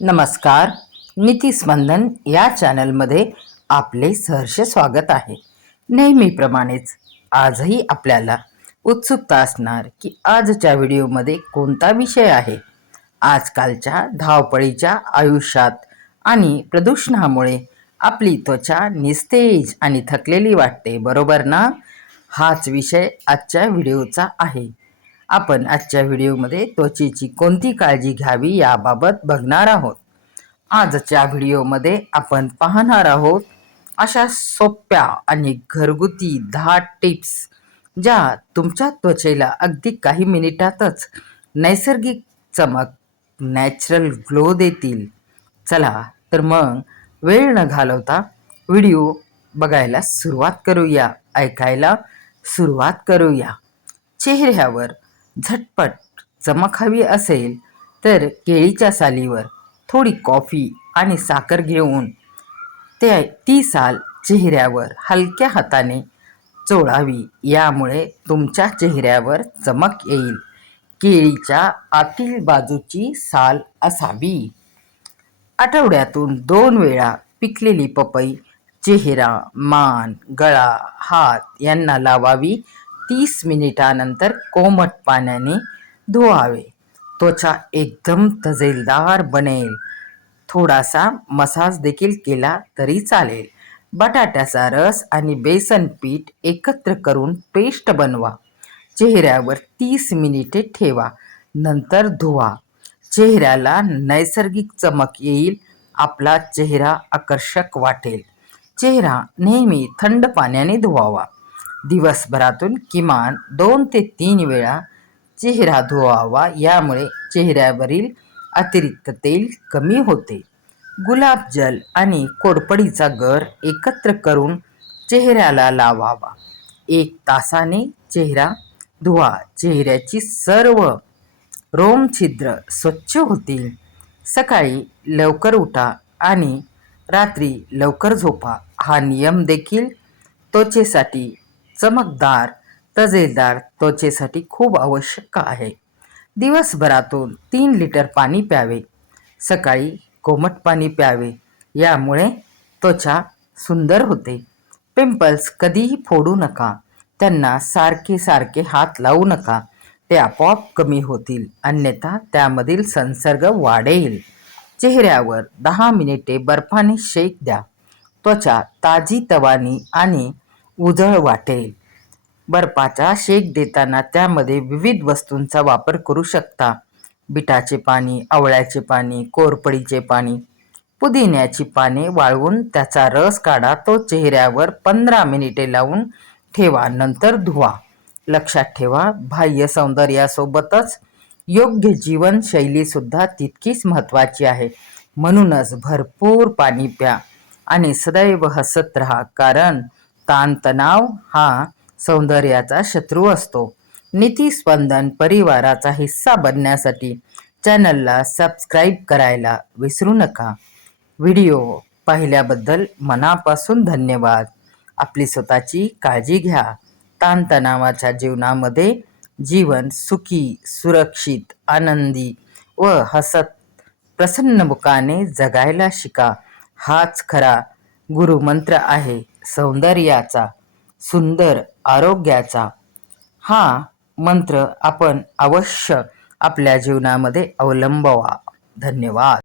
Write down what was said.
नमस्कार. नीतिस्पंदन या चॅनलमध्ये आपले सहर्ष स्वागत आहे. नेहमीप्रमाणेच आजही आपल्याला उत्सुकता असणार की आजच्या व्हिडिओमध्ये कोणता विषय आहे. आजकालच्या धावपळीच्या आयुष्यात आणि प्रदूषणामुळे आपली त्वचा निस्तेज आणि थकलेली वाटते, बरोबर ना? हाच विषय आजच्या व्हिडिओचा आहे. आपण आजच्या व्हिडिओमध्ये त्वचेची कोणती काळजी घ्यावी याबाबत बघणार आहोत. आजच्या व्हिडिओमध्ये आपण पाहणार आहोत अशा सोप्या आणि घरगुती 10 टिप्स ज्या तुमच्या त्वचेला अगदी काही मिनिटातच नैसर्गिक चमक, नॅचरल ग्लो देतील. चला तर मग वेळ न घालवता व्हिडिओ बघायला सुरुवात करूया, ऐकायला सुरुवात करूया. चेहऱ्यावर झटपट चमक हवी असेल तर केळीच्या सालीवर थोडी कॉफी आणि साखर घेऊन ती साल चेहऱ्यावर हलक्या हाताने चोळावी. यामुळे तुमच्या चेहऱ्यावर चमक येईल. केळीच्या आतील बाजूची साल असावी. आठवड्यातून 2 वेळा पिकलेली पपई चेहरा, मान, गळा, हात यांना लावावी. 30 मिनिटानंतर कोमट पाण्याने धुवावे. त्वचा एकदम तजेलदार बनेल. थोडासा मसाज देखील केला तरी चालेल. बटाट्याचा रस आणि बेसन पीठ एकत्र करून पेस्ट बनवा. चेहऱ्यावर 30 मिनिटे ठेवा, नंतर धुवा. चेहऱ्याला नैसर्गिक चमक येईल. आपला चेहरा आकर्षक वाटेल. चेहरा नेहमी थंड पाण्याने धुवावा. दिवसभरातून किमान 2 ते 3 वेळा चेहरा धुवावा. यामुळे चेहऱ्यावरील अतिरिक्त तेल कमी होते. गुलाबजल आणि कोरपडीचा गर एकत्र करून चेहऱ्याला लावावा. 1 तासाने चेहरा धुवा. चेहऱ्याची सर्व रोमछिद्र स्वच्छ होतील. सकाळी लवकर उठा आणि रात्री लवकर झोपा. हा नियम देखील त्वचेसाठी चमकदार, तजेलदार त्वचेसाठी खूप आवश्यक आहे. दिवसभरातून 3 लिटर पाणी प्यावे. सकाळी कोमट पाणी प्यावे. यामुळे त्वचा सुंदर होते. पिंपल्स कधीही फोडू नका. त्यांना सारखे सारखे हात लावू नका. ते आपोआप कमी होतील, अन्यथा त्यामधील संसर्ग वाढेल. चेहऱ्यावर 10 मिनिटे बर्फाने शेक द्या. त्वचा ताजीतवानी आणि उजळ वाटेल. बर्फाचा शेक देताना त्यामध्ये विविध वस्तूंचा वापर करू शकता. बिटाचे पाणी, आवळ्याचे पाणी, कोरपडीचे पाणी, पुदिन्याची पाने वाळवून त्याचा रस काढा. तो चेहऱ्यावर 15 मिनिटे लावून ठेवा, नंतर धुवा. लक्षात ठेवा, बाह्य सौंदर्यासोबतच योग्य जीवनशैलीसुद्धा तितकीच महत्त्वाची आहे. म्हणूनच भरपूर पाणी प्या आणि सदैव हसत राहा, कारण ताणतणाव हा सौंदर्याचा शत्रू असतो. नीतिस्पंदन परिवाराचा हिस्सा बनण्यासाठी चॅनलला सबस्क्राईब करायला विसरू नका. व्हिडिओ पाहिल्याबद्दल मनापासून धन्यवाद. आपली स्वतःची काळजी घ्या. ताणतणावाच्या जीवनामध्ये जीवन सुखी, सुरक्षित, आनंदी व हसत प्रसन्न मुखाने जगायला शिका. हाच खरा गुरुमंत्र आहे सौंदर्याचा, सुंदर आरोग्याचा. हा मंत्र आपण अवश्य आपल्या जीवनामध्ये अवलंबावा. धन्यवाद.